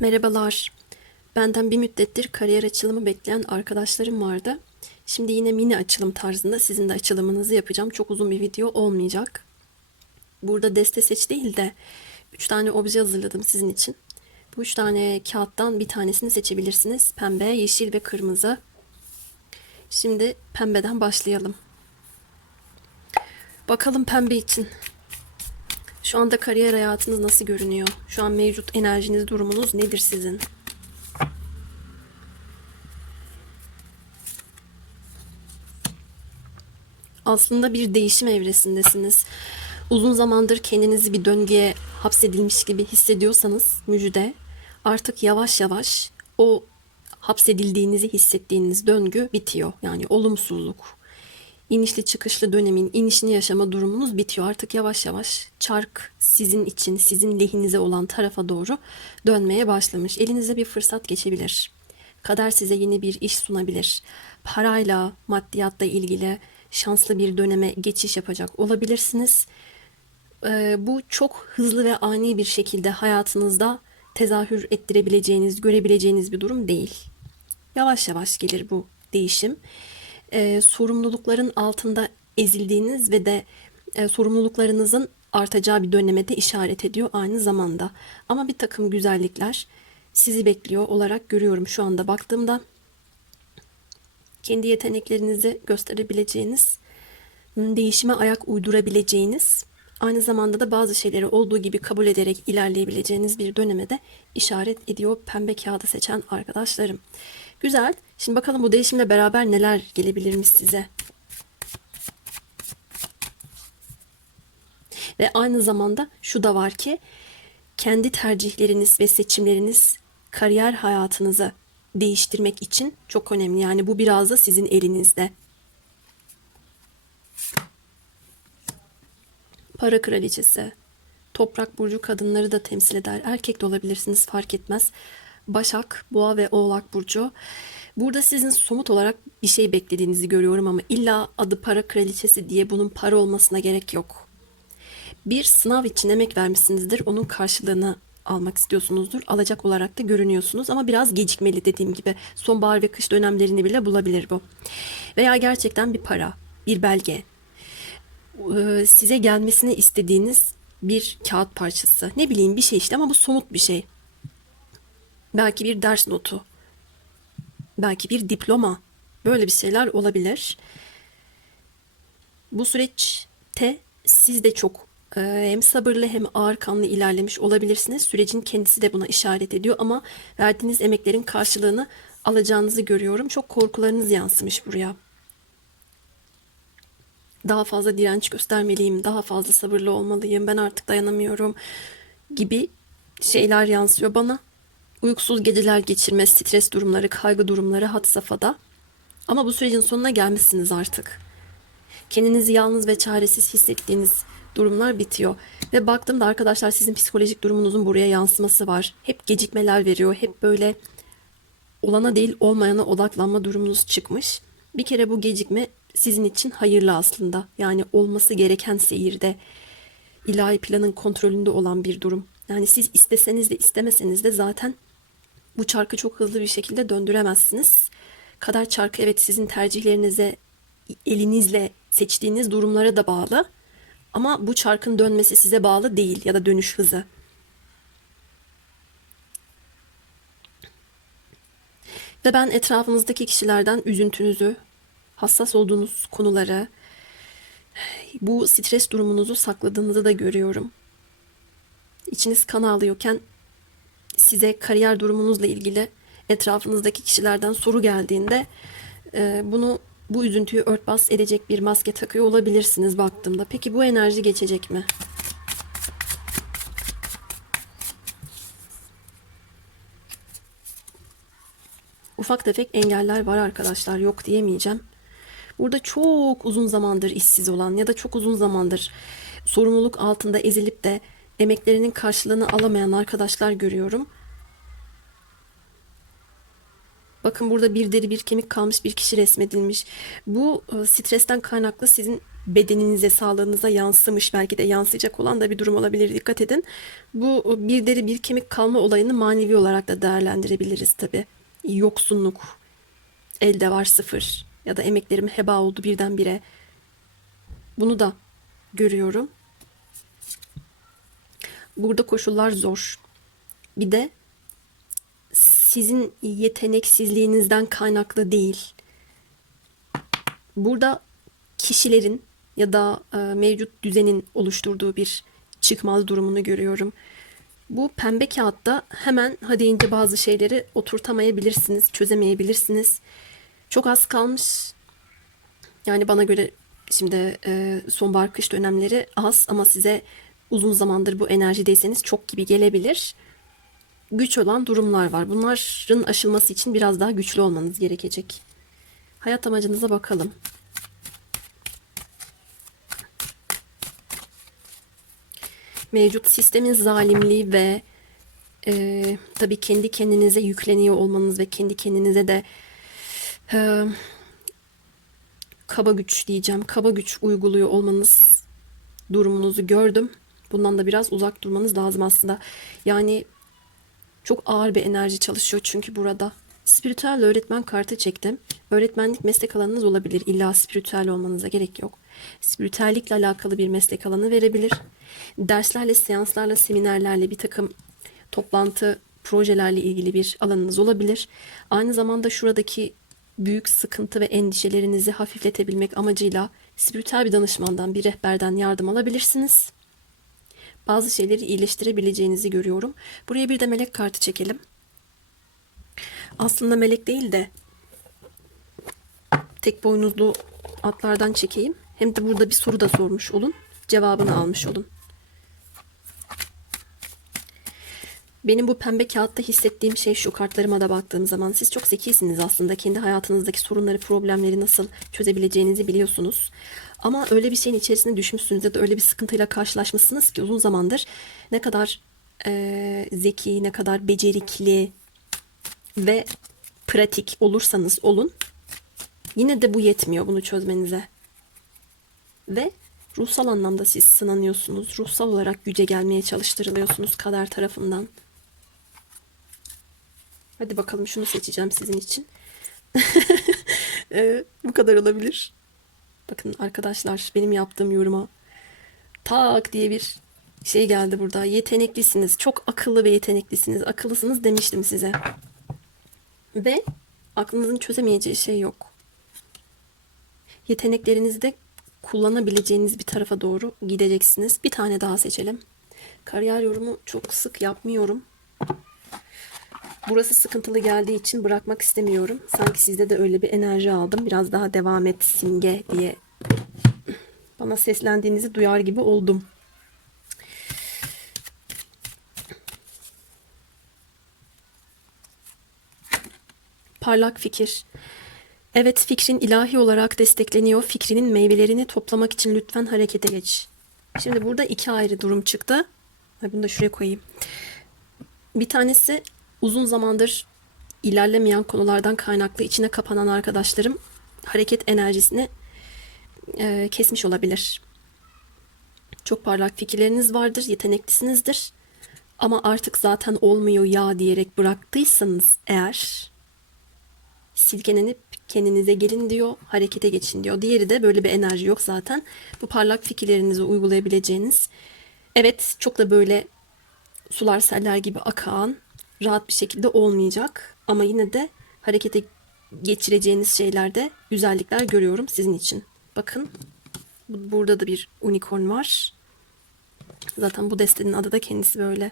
Merhabalar. Benden bir müddettir kariyer açılımı bekleyen arkadaşlarım vardı. Şimdi yine mini açılım tarzında sizin de açılımınızı yapacağım. Çok uzun bir video olmayacak. Burada deste seç değil de 3 tane obje hazırladım sizin için. Bu 3 tane kağıttan bir tanesini seçebilirsiniz. Pembe, yeşil ve kırmızı. Şimdi pembeden başlayalım. Bakalım pembe için. Şu anda kariyer hayatınız nasıl görünüyor? Şu an mevcut enerjiniz, durumunuz nedir sizin? Aslında bir değişim evresindesiniz. Uzun zamandır kendinizi bir döngüye hapsedilmiş gibi hissediyorsanız müjde artık yavaş yavaş o hapsedildiğinizi hissettiğiniz döngü bitiyor. Yani olumsuzluk, inişli çıkışlı dönemin inişini yaşama durumunuz bitiyor. Artık yavaş yavaş çark sizin için, sizin lehinize olan tarafa doğru dönmeye başlamış. Elinize bir fırsat geçebilir. Kader size yeni bir iş sunabilir. Parayla, maddiyatla ilgili şanslı bir döneme geçiş yapacak olabilirsiniz. Ee, bu çok hızlı ve ani bir şekilde hayatınızda tezahür ettirebileceğiniz, görebileceğiniz bir durum değil. Yavaş yavaş gelir bu değişim. Ee, sorumlulukların altında ezildiğiniz ve de e, sorumluluklarınızın artacağı bir döneme de işaret ediyor aynı zamanda. Ama bir takım güzellikler sizi bekliyor olarak görüyorum şu anda baktığımda. Kendi yeteneklerinizi gösterebileceğiniz, değişime ayak uydurabileceğiniz, aynı zamanda da bazı şeyleri olduğu gibi kabul ederek ilerleyebileceğiniz bir döneme de işaret ediyor pembe kağıdı seçen arkadaşlarım. Güzel. Şimdi bakalım bu değişimle beraber neler gelebilirmiş size. Ve aynı zamanda şu da var ki kendi tercihleriniz ve seçimleriniz kariyer hayatınızı değiştirmek için çok önemli. Yani bu biraz da sizin elinizde. Para kraliçesi, toprak burcu kadınları da temsil eder. Erkek de olabilirsiniz fark etmez. Başak, Boğa ve Oğlak burcu. Burada sizin somut olarak bir şey beklediğinizi görüyorum ama illa adı para kraliçesi diye bunun para olmasına gerek yok. Bir sınav için emek vermişsinizdir. Onun karşılığını almak istiyorsunuzdur. Alacak olarak da görünüyorsunuz ama biraz gecikmeli dediğim gibi. Sonbahar ve kış dönemlerini bile bulabilir bu. Veya gerçekten bir para, bir belge, e, size gelmesini istediğiniz bir kağıt parçası. Ne bileyim bir şey işte ama bu somut bir şey. Belki bir ders notu. Belki bir diploma. Böyle bir şeyler olabilir. Bu süreçte siz de çok e, hem sabırlı hem ağır kanlı ilerlemiş olabilirsiniz. Sürecin kendisi de buna işaret ediyor ama verdiğiniz emeklerin karşılığını alacağınızı görüyorum. Çok korkularınız yansımış buraya. Daha fazla direnç göstermeliyim, daha fazla sabırlı olmalıyım, ben artık dayanamıyorum gibi şeyler yansıyor bana. Uykusuz geceler geçirme, stres durumları, kaygı durumları had safhada. Ama bu sürecin sonuna gelmişsiniz artık. Kendinizi yalnız ve çaresiz hissettiğiniz durumlar bitiyor. Ve baktığımda arkadaşlar sizin psikolojik durumunuzun buraya yansıması var. Hep gecikmeler veriyor. Hep böyle olana değil olmayana odaklanma durumunuz çıkmış. Bir kere bu gecikme sizin için hayırlı aslında. Yani olması gereken seyirde ilahi planın kontrolünde olan bir durum. Yani siz isteseniz de istemeseniz de zaten bu çarkı çok hızlı bir şekilde döndüremezsiniz. Kader çarkı evet sizin tercihlerinize elinizle seçtiğiniz durumlara da bağlı. Ama bu çarkın dönmesi size bağlı değil ya da dönüş hızı. Ve ben etrafınızdaki kişilerden üzüntünüzü, hassas olduğunuz konuları, bu stres durumunuzu sakladığınızı da görüyorum. İçiniz kan ağlıyorken size kariyer durumunuzla ilgili etrafınızdaki kişilerden soru geldiğinde e, bunu bu üzüntüyü örtbas edecek bir maske takıyor olabilirsiniz baktığımda. Peki bu enerji geçecek mi? Ufak tefek engeller var arkadaşlar. Yok diyemeyeceğim. Burada çok uzun zamandır işsiz olan ya da çok uzun zamandır sorumluluk altında ezilip de emeklerinin karşılığını alamayan arkadaşlar görüyorum. Bakın burada bir deri bir kemik kalmış bir kişi resmedilmiş. Bu e, stresten kaynaklı sizin bedeninize, sağlığınıza yansımış, belki de yansıyacak olan da bir durum olabilir. Dikkat edin. Bu bir deri bir kemik kalma olayını manevi olarak da değerlendirebiliriz tabii. Yoksunluk, elde var sıfır ya da emeklerim heba oldu birdenbire. Bunu da görüyorum. Burada koşullar zor. Bir de sizin yeteneksizliğinizden kaynaklı değil. Burada kişilerin ya da e, mevcut düzenin oluşturduğu bir çıkmaz durumunu görüyorum. Bu pembe kağıtta hemen ha deyince bazı şeyleri oturtamayabilirsiniz, çözemeyebilirsiniz. Çok az kalmış. Yani bana göre şimdi e, sonbahar kış dönemleri az ama size uzun zamandır bu enerjideyseniz çok gibi gelebilir. Güç olan durumlar var. Bunların aşılması için biraz daha güçlü olmanız gerekecek. Hayat amacınıza bakalım. Mevcut sistemin zalimliği ve e, tabii kendi kendinize yükleniyor olmanız ve kendi kendinize de e, kaba güç diyeceğim, kaba güç uyguluyor olmanız durumunuzu gördüm. Bundan da biraz uzak durmanız lazım aslında. Yani çok ağır bir enerji çalışıyor çünkü burada. Spiritüel öğretmen kartı çektim. Öğretmenlik meslek alanınız olabilir. İlla spiritüel olmanıza gerek yok. Spiritüellikle alakalı bir meslek alanı verebilir. Derslerle, seanslarla, seminerlerle bir takım toplantı, projelerle ilgili bir alanınız olabilir. Aynı zamanda şuradaki büyük sıkıntı ve endişelerinizi hafifletebilmek amacıyla spiritüel bir danışmandan, bir rehberden yardım alabilirsiniz. Bazı şeyleri iyileştirebileceğinizi görüyorum. Buraya bir de melek kartı çekelim. Aslında melek değil de tek boynuzlu atlardan çekeyim. Hem de burada bir soru da sormuş olun. Cevabını almış olun. Benim bu pembe kağıtta hissettiğim şey şu kartlarıma da baktığım zaman siz çok zekisiniz aslında. Kendi hayatınızdaki sorunları, problemleri nasıl çözebileceğinizi biliyorsunuz. Ama öyle bir şeyin içerisine düşmüşsünüz ya da öyle bir sıkıntıyla karşılaşmışsınız ki uzun zamandır ne kadar e, zeki, ne kadar becerikli ve pratik olursanız olun yine de bu yetmiyor bunu çözmenize. Ve ruhsal anlamda siz sınanıyorsunuz. Ruhsal olarak güce gelmeye çalıştırılıyorsunuz kader tarafından. Hadi bakalım şunu seçeceğim sizin için. Ee, bu kadar olabilir. Bakın arkadaşlar benim yaptığım yoruma tak diye bir şey geldi burada. Yeteneklisiniz. Çok akıllı ve yeteneklisiniz. Akıllısınız demiştim size. Ve aklınızın çözemeyeceği şey yok. Yeteneklerinizi de kullanabileceğiniz bir tarafa doğru gideceksiniz. Bir tane daha seçelim. Kariyer yorumu çok sık yapmıyorum. Burası sıkıntılı geldiği için bırakmak istemiyorum. Sanki sizde de öyle bir enerji aldım. Biraz daha devam et simge diye bana seslendiğinizi duyar gibi oldum. Parlak fikir. Evet fikrin ilahi olarak destekleniyor. Fikrinin meyvelerini toplamak için lütfen harekete geç. Şimdi burada iki ayrı durum çıktı. Bunu da şuraya koyayım. Bir tanesi uzun zamandır ilerlemeyen konulardan kaynaklı içine kapanan arkadaşlarım hareket enerjisini e, kesmiş olabilir. Çok parlak fikirleriniz vardır, yeteneklisinizdir. Ama artık zaten olmuyor ya diyerek bıraktıysanız eğer silkelenip kendinize gelin diyor, harekete geçin diyor. Diğeri de böyle bir enerji yok zaten. Bu parlak fikirlerinizi uygulayabileceğiniz, evet çok da böyle sular seller gibi akan, rahat bir şekilde olmayacak. Ama yine de harekete geçireceğiniz şeylerde güzellikler görüyorum sizin için. Bakın bu- burada da bir unicorn var. Zaten bu destenin adı da kendisi böyle.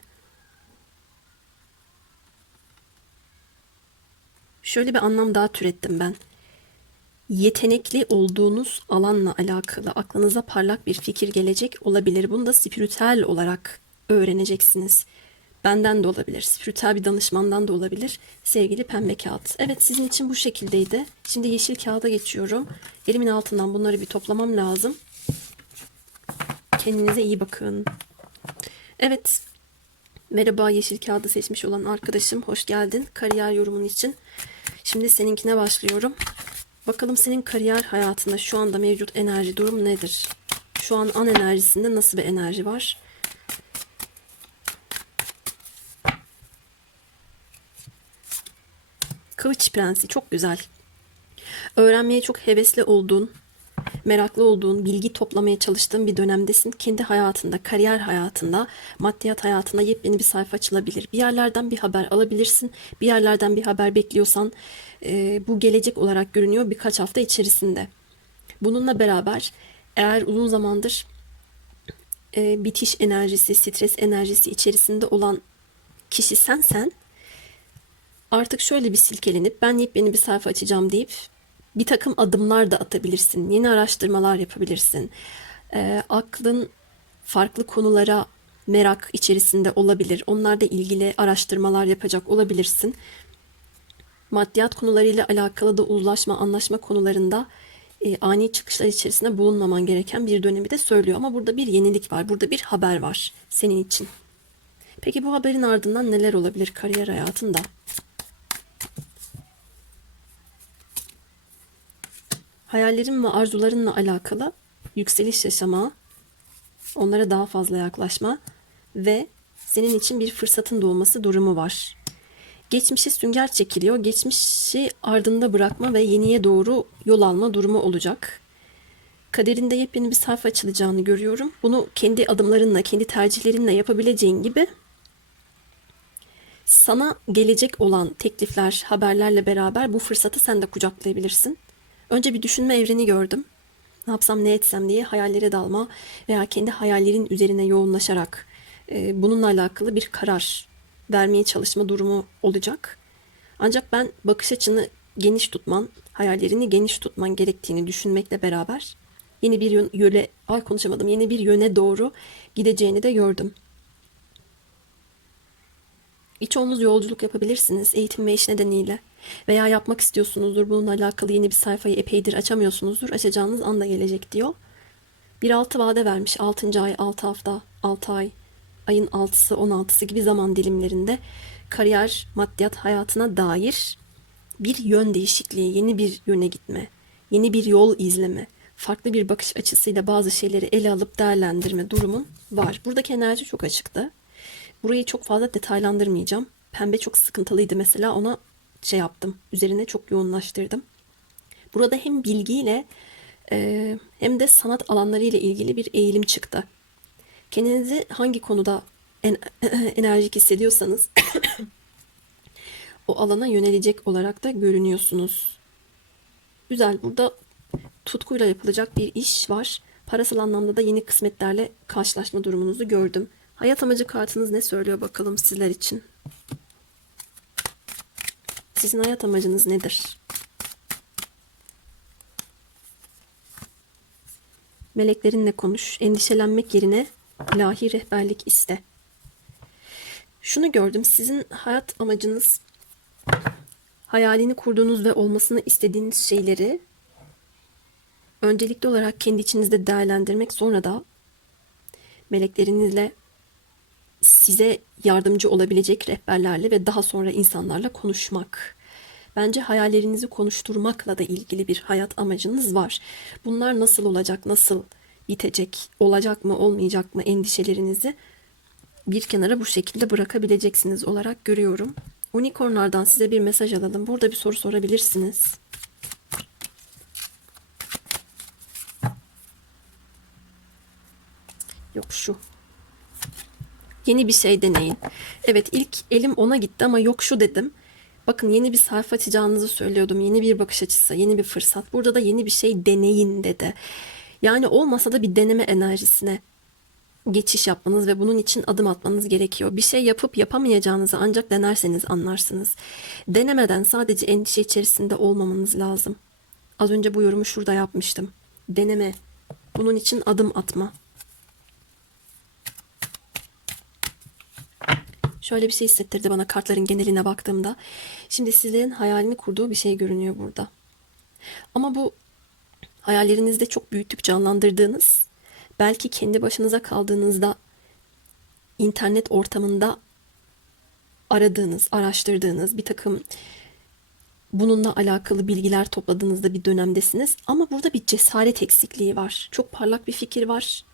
Şöyle bir anlam daha türettim ben. Yetenekli olduğunuz alanla alakalı aklınıza parlak bir fikir gelecek olabilir. Bunu da spiritüel olarak öğreneceksiniz. Benden de olabilir, spiritüel bir danışmandan da olabilir. Sevgili pembe kağıt. Evet sizin için bu şekildeydi. Şimdi yeşil kağıda geçiyorum. Elimin altından bunları bir toplamam lazım. Kendinize iyi bakın. Evet. Merhaba yeşil kağıdı seçmiş olan arkadaşım. Hoş geldin. Kariyer yorumun için. Şimdi seninkine başlıyorum. Bakalım senin kariyer hayatında şu anda mevcut enerji durum nedir? Şu an an enerjisinde nasıl bir enerji var? Kılıç Prensi çok güzel. Öğrenmeye çok hevesli olduğun, meraklı olduğun, bilgi toplamaya çalıştığın bir dönemdesin. Kendi hayatında, kariyer hayatında, maddiyat hayatında yepyeni bir sayfa açılabilir. Bir yerlerden bir haber alabilirsin. Bir yerlerden bir haber bekliyorsan e, bu gelecek olarak görünüyor birkaç hafta içerisinde. Bununla beraber eğer uzun zamandır e, bitiş enerjisi, stres enerjisi içerisinde olan kişi sensen artık şöyle bir silkelenip ben yepyeni bir sayfa açacağım deyip bir takım adımlar da atabilirsin. Yeni araştırmalar yapabilirsin. E, aklın farklı konulara merak içerisinde olabilir. Onlarla ilgili araştırmalar yapacak olabilirsin. Maddiyat konularıyla alakalı da uzlaşma, anlaşma konularında e, ani çıkışlar içerisinde bulunmaman gereken bir dönemi de söylüyor. Ama burada bir yenilik var, burada bir haber var senin için. Peki bu haberin ardından neler olabilir kariyer hayatında? Hayallerin ve arzularınla alakalı yükseliş yaşama, onlara daha fazla yaklaşma ve senin için bir fırsatın doğması durumu var. Geçmişi sünger çekiliyor. Geçmişi ardında bırakma ve yeniye doğru yol alma durumu olacak. Kaderinde yepyeni bir sayfa açılacağını görüyorum. Bunu kendi adımlarınla, kendi tercihlerinle yapabileceğin gibi sana gelecek olan teklifler, haberlerle beraber bu fırsatı sen de kucaklayabilirsin. Önce bir düşünme evreni gördüm. Ne yapsam ne etsem diye hayallere dalma veya kendi hayallerin üzerine yoğunlaşarak e, bununla alakalı bir karar vermeye çalışma durumu olacak. Ancak ben bakış açını geniş tutman, hayallerini geniş tutman gerektiğini düşünmekle beraber yeni bir yön, yöne, ay konuşamadım, yeni bir yöne doğru gideceğini de gördüm. Birçoğunuz yolculuk yapabilirsiniz eğitim ve iş nedeniyle. Veya yapmak istiyorsunuzdur bununla alakalı yeni bir sayfayı epeydir açamıyorsunuzdur. Açacağınız anda gelecek diyor. Bir altı vade vermiş. 6. ay, 6 hafta, 6 ay, ayın 6'sı, 16'sı gibi zaman dilimlerinde kariyer, maddiyat hayatına dair bir yön değişikliği, yeni bir yöne gitme, yeni bir yol izleme, farklı bir bakış açısıyla bazı şeyleri ele alıp değerlendirme durumun var. Buradaki enerji çok açıktı. Burayı çok fazla detaylandırmayacağım. Pembe çok sıkıntılıydı mesela ona şey yaptım. Üzerine çok yoğunlaştırdım. Burada hem bilgiyle e, hem de sanat alanları ile ilgili bir eğilim çıktı. Kendinizi hangi konuda en, enerjik hissediyorsanız o alana yönelecek olarak da görünüyorsunuz. Güzel. Burada tutkuyla yapılacak bir iş var. Parasal anlamda da yeni kısmetlerle karşılaşma durumunuzu gördüm. Hayat amacı kartınız ne söylüyor bakalım sizler için? Sizin hayat amacınız nedir? Meleklerinle konuş, endişelenmek yerine ilahi rehberlik iste. Şunu gördüm, sizin hayat amacınız hayalini kurduğunuz ve olmasını istediğiniz şeyleri öncelikli olarak kendi içinizde değerlendirmek sonra da meleklerinizle size yardımcı olabilecek rehberlerle ve daha sonra insanlarla konuşmak. Bence hayallerinizi konuşturmakla da ilgili bir hayat amacınız var. Bunlar nasıl olacak, nasıl bitecek, olacak mı, olmayacak mı endişelerinizi bir kenara bu şekilde bırakabileceksiniz olarak görüyorum. Unicornlardan size bir mesaj alalım. Burada bir soru sorabilirsiniz. Yok şu. Yeni bir şey deneyin. Evet ilk elim ona gitti ama yok şu dedim. Bakın yeni bir sayfa açacağınızı söylüyordum. Yeni bir bakış açısı, yeni bir fırsat. Burada da yeni bir şey deneyin dedi. Yani olmasa da bir deneme enerjisine geçiş yapmanız ve bunun için adım atmanız gerekiyor. Bir şey yapıp yapamayacağınızı ancak denerseniz anlarsınız. Denemeden sadece endişe içerisinde olmamanız lazım. Az önce bu yorumu şurada yapmıştım. Deneme. Bunun için adım atma. Şöyle bir şey hissettirdi bana kartların geneline baktığımda. Şimdi sizlerin hayalini kurduğu bir şey görünüyor burada. Ama bu hayallerinizde çok büyütüp canlandırdığınız, belki kendi başınıza kaldığınızda internet ortamında aradığınız, araştırdığınız bir takım bununla alakalı bilgiler topladığınızda bir dönemdesiniz. Ama burada bir cesaret eksikliği var. Çok parlak bir fikir var.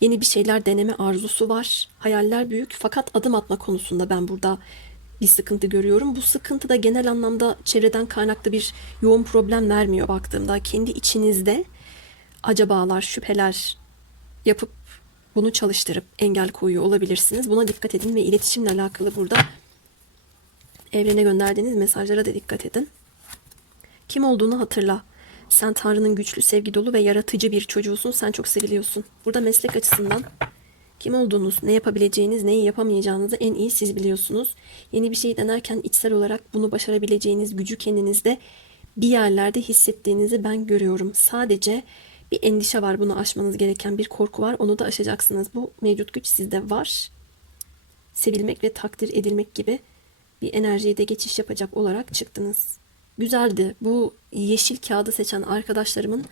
Yeni bir şeyler deneme arzusu var. Hayaller büyük fakat adım atma konusunda ben burada bir sıkıntı görüyorum. Bu sıkıntı da genel anlamda çevreden kaynaklı bir yoğun problem vermiyor baktığımda. Kendi içinizde acabalar, şüpheler yapıp bunu çalıştırıp engel koyuyor olabilirsiniz. Buna dikkat edin ve iletişimle alakalı burada evrene gönderdiğiniz mesajlara da dikkat edin. Kim olduğunu hatırla. Sen Tanrı'nın güçlü, sevgi dolu ve yaratıcı bir çocuğusun. Sen çok seviliyorsun. Burada meslek açısından kim olduğunuz, ne yapabileceğiniz, neyi yapamayacağınızı en iyi siz biliyorsunuz. Yeni bir şey denerken içsel olarak bunu başarabileceğiniz gücü kendinizde bir yerlerde hissettiğinizi ben görüyorum. Sadece bir endişe var bunu aşmanız gereken bir korku var. Onu da aşacaksınız. Bu mevcut güç sizde var. Sevilmek ve takdir edilmek gibi bir enerjiye de geçiş yapacak olarak çıktınız. Güzeldi. Bu yeşil kağıdı seçen arkadaşlarımın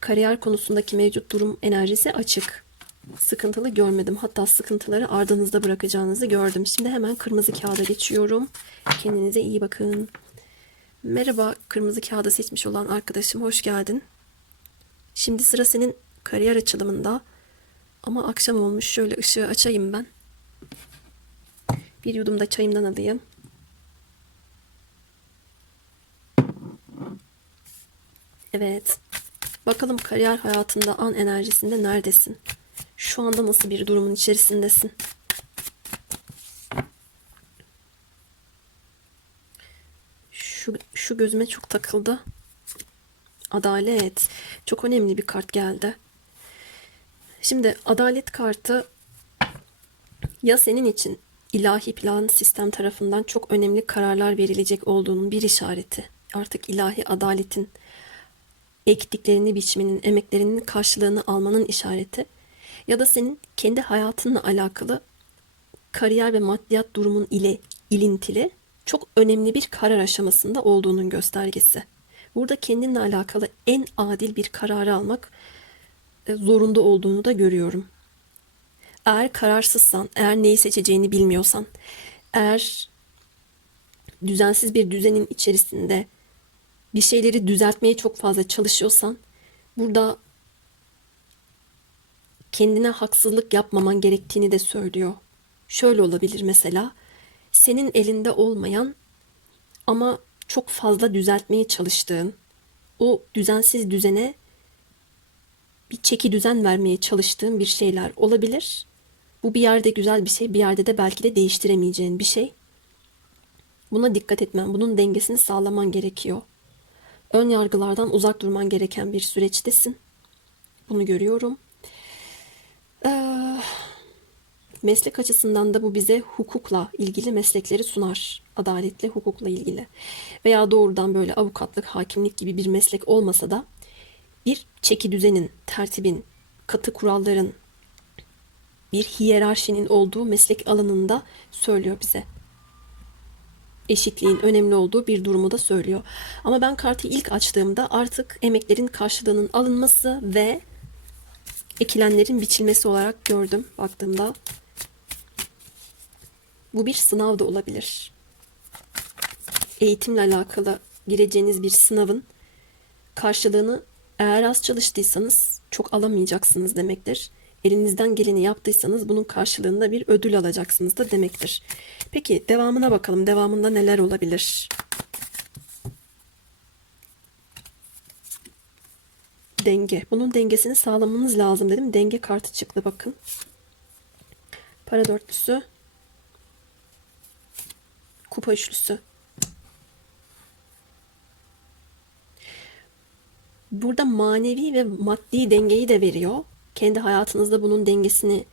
kariyer konusundaki mevcut durum enerjisi açık. Sıkıntılı görmedim. Hatta sıkıntıları ardınızda bırakacağınızı gördüm. Şimdi hemen kırmızı kağıda geçiyorum. Kendinize iyi bakın. Merhaba kırmızı kağıda seçmiş olan arkadaşım hoş geldin. Şimdi sıra senin kariyer açılımında. Ama akşam olmuş. Şöyle ışığı açayım ben. Bir yudum da çayımdan alayım. Evet. Bakalım kariyer hayatında an enerjisinde neredesin? Şu anda nasıl bir durumun içerisindesin? Şu, şu gözüme çok takıldı. Adalet. Çok önemli bir kart geldi. Şimdi adalet kartı ya senin için ilahi plan sistem tarafından çok önemli kararlar verilecek olduğunun bir işareti. Artık ilahi adaletin ektiklerini biçmenin, emeklerinin karşılığını almanın işareti. Ya da senin kendi hayatınla alakalı kariyer ve maddiyat durumun ile ilintili çok önemli bir karar aşamasında olduğunun göstergesi. Burada kendinle alakalı en adil bir kararı almak e, zorunda olduğunu da görüyorum. Eğer kararsızsan, eğer neyi seçeceğini bilmiyorsan, eğer düzensiz bir düzenin içerisinde bir şeyleri düzeltmeye çok fazla çalışıyorsan, burada kendine haksızlık yapmaman gerektiğini de söylüyor. Şöyle olabilir mesela, senin elinde olmayan ama çok fazla düzeltmeye çalıştığın, o düzensiz düzene bir çeki düzen vermeye çalıştığın bir şeyler olabilir. Bu bir yerde güzel bir şey, bir yerde de belki de değiştiremeyeceğin bir şey. Buna dikkat etmen, bunun dengesini sağlaman gerekiyor. Ön yargılardan uzak durman gereken bir süreçtesin. Bunu görüyorum. Ee, meslek açısından da bu bize hukukla ilgili meslekleri sunar. Adaletle hukukla ilgili. Veya doğrudan böyle avukatlık, hakimlik gibi bir meslek olmasa da bir çeki düzenin, tertibin, katı kuralların, bir hiyerarşinin olduğu meslek alanında söylüyor bize. Eşitliğin önemli olduğu bir durumu da söylüyor. Ama ben kartı ilk açtığımda artık emeklerin karşılığının alınması ve ekilenlerin biçilmesi olarak gördüm baktığımda. Bu bir sınav da olabilir. Eğitimle alakalı gireceğiniz bir sınavın karşılığını eğer az çalıştıysanız çok alamayacaksınız demektir. Elinizden geleni yaptıysanız bunun karşılığında bir ödül alacaksınız da demektir. Peki devamına bakalım. Devamında neler olabilir? Denge. Bunun dengesini sağlamanız lazım dedim. Denge kartı çıktı bakın. Para dörtlüsü. Kupa üçlüsü. Burada manevi ve maddi dengeyi de veriyor kendi hayatınızda bunun dengesini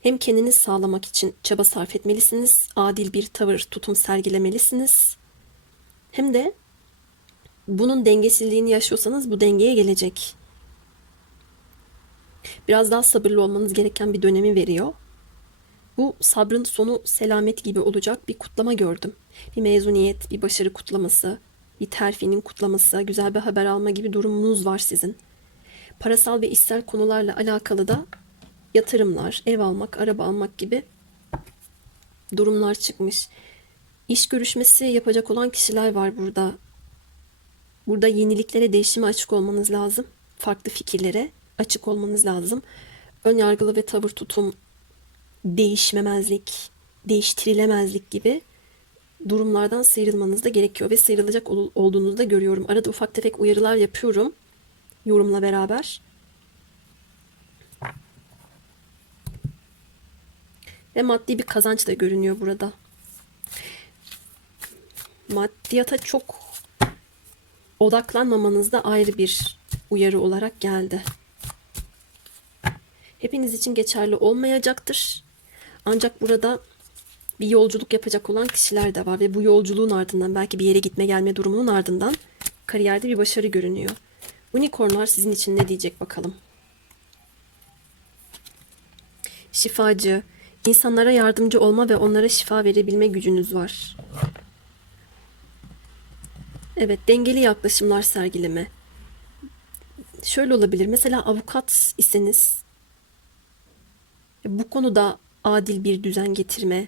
hem kendiniz sağlamak için çaba sarf etmelisiniz, adil bir tavır, tutum sergilemelisiniz. Hem de bunun dengesizliğini yaşıyorsanız bu dengeye gelecek. Biraz daha sabırlı olmanız gereken bir dönemi veriyor. Bu sabrın sonu selamet gibi olacak bir kutlama gördüm. Bir mezuniyet, bir başarı kutlaması, bir terfinin kutlaması, güzel bir haber alma gibi durumunuz var sizin parasal ve işsel konularla alakalı da yatırımlar, ev almak, araba almak gibi durumlar çıkmış. İş görüşmesi yapacak olan kişiler var burada. Burada yeniliklere, değişime açık olmanız lazım. Farklı fikirlere açık olmanız lazım. Ön yargılı ve tavır tutum, değişmemezlik, değiştirilemezlik gibi durumlardan sıyrılmanız da gerekiyor ve sıyrılacak ol- olduğunuzu da görüyorum. Arada ufak tefek uyarılar yapıyorum yorumla beraber. Ve maddi bir kazanç da görünüyor burada. Maddiyata çok odaklanmamanız da ayrı bir uyarı olarak geldi. Hepiniz için geçerli olmayacaktır. Ancak burada bir yolculuk yapacak olan kişiler de var ve bu yolculuğun ardından belki bir yere gitme gelme durumunun ardından kariyerde bir başarı görünüyor. Unicornlar sizin için ne diyecek bakalım. Şifacı, insanlara yardımcı olma ve onlara şifa verebilme gücünüz var. Evet, dengeli yaklaşımlar sergileme. Şöyle olabilir. Mesela avukat iseniz bu konuda adil bir düzen getirme,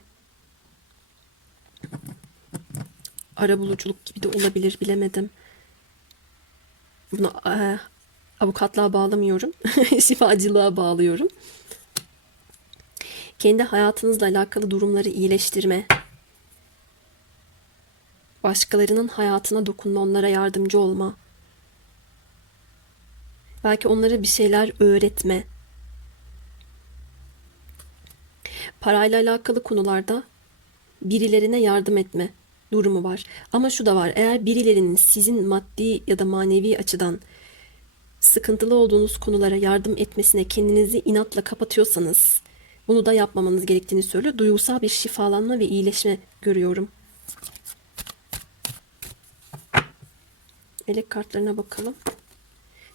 arabuluculuk gibi de olabilir bilemedim. Bunu e, avukatlığa bağlamıyorum. Şifacılığa bağlıyorum. Kendi hayatınızla alakalı durumları iyileştirme. Başkalarının hayatına dokunma, onlara yardımcı olma. Belki onlara bir şeyler öğretme. Parayla alakalı konularda birilerine yardım etme durumu var. Ama şu da var. Eğer birilerinin sizin maddi ya da manevi açıdan sıkıntılı olduğunuz konulara yardım etmesine kendinizi inatla kapatıyorsanız bunu da yapmamanız gerektiğini söylüyor. Duygusal bir şifalanma ve iyileşme görüyorum. Elek kartlarına bakalım.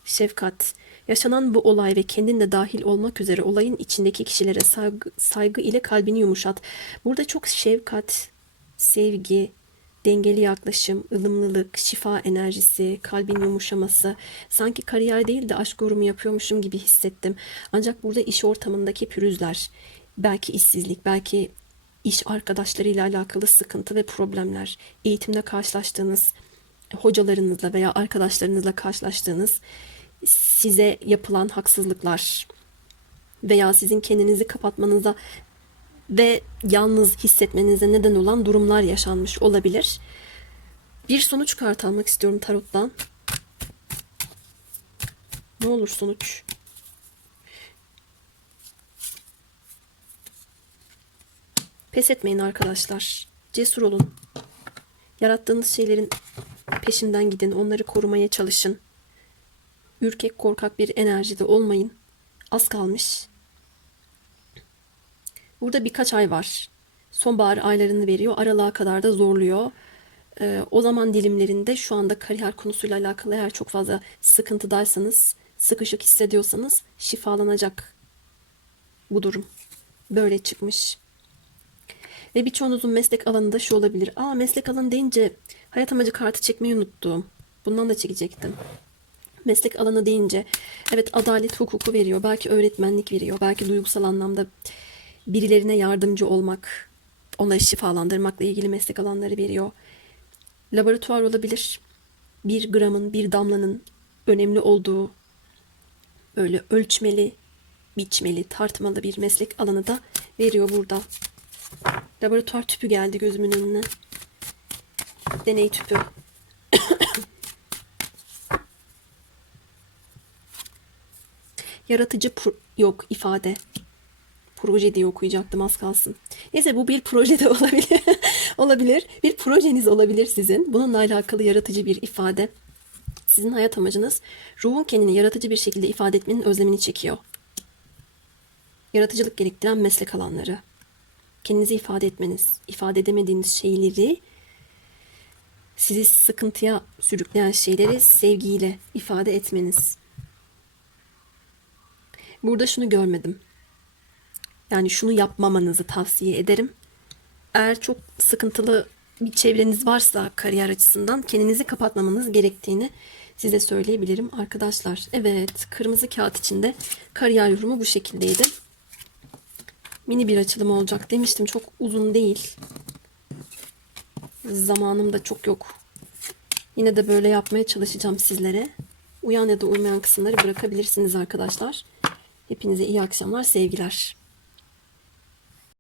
Şefkat. Yaşanan bu olay ve kendin de dahil olmak üzere olayın içindeki kişilere saygı, saygı ile kalbini yumuşat. Burada çok şefkat, sevgi, dengeli yaklaşım, ılımlılık, şifa enerjisi, kalbin yumuşaması, sanki kariyer değil de aşk yorumu yapıyormuşum gibi hissettim. Ancak burada iş ortamındaki pürüzler, belki işsizlik, belki iş arkadaşlarıyla alakalı sıkıntı ve problemler, eğitimde karşılaştığınız hocalarınızla veya arkadaşlarınızla karşılaştığınız size yapılan haksızlıklar veya sizin kendinizi kapatmanıza ve yalnız hissetmenize neden olan durumlar yaşanmış olabilir. Bir sonuç kart almak istiyorum tarottan. Ne olur sonuç? Pes etmeyin arkadaşlar. Cesur olun. Yarattığınız şeylerin peşinden gidin. Onları korumaya çalışın. Ürkek korkak bir enerjide olmayın. Az kalmış. Burada birkaç ay var. Sonbahar aylarını veriyor. Aralığa kadar da zorluyor. Ee, o zaman dilimlerinde şu anda kariyer konusuyla alakalı eğer çok fazla sıkıntıdaysanız, sıkışık hissediyorsanız şifalanacak bu durum. Böyle çıkmış. Ve birçoğunuzun meslek alanında şu olabilir. Aa meslek alanı deyince hayat amacı kartı çekmeyi unuttum. Bundan da çekecektim. Meslek alanı deyince evet adalet hukuku veriyor. Belki öğretmenlik veriyor. Belki duygusal anlamda birilerine yardımcı olmak, onları şifalandırmakla ilgili meslek alanları veriyor. Laboratuvar olabilir. Bir gramın, bir damlanın önemli olduğu böyle ölçmeli, biçmeli, tartmalı bir meslek alanı da veriyor burada. Laboratuvar tüpü geldi gözümün önüne. Deney tüpü. Yaratıcı yok ifade. Proje diye okuyacaktım az kalsın. Neyse bu bir proje de olabilir. olabilir. Bir projeniz olabilir sizin. Bununla alakalı yaratıcı bir ifade. Sizin hayat amacınız ruhun kendini yaratıcı bir şekilde ifade etmenin özlemini çekiyor. Yaratıcılık gerektiren meslek alanları. Kendinizi ifade etmeniz, ifade edemediğiniz şeyleri sizi sıkıntıya sürükleyen şeyleri sevgiyle ifade etmeniz. Burada şunu görmedim. Yani şunu yapmamanızı tavsiye ederim. Eğer çok sıkıntılı bir çevreniz varsa kariyer açısından kendinizi kapatmamanız gerektiğini size söyleyebilirim arkadaşlar. Evet, kırmızı kağıt içinde kariyer yorumu bu şekildeydi. Mini bir açılım olacak demiştim. Çok uzun değil. Zamanım da çok yok. Yine de böyle yapmaya çalışacağım sizlere. Uyan ya da uymayan kısımları bırakabilirsiniz arkadaşlar. Hepinize iyi akşamlar, sevgiler.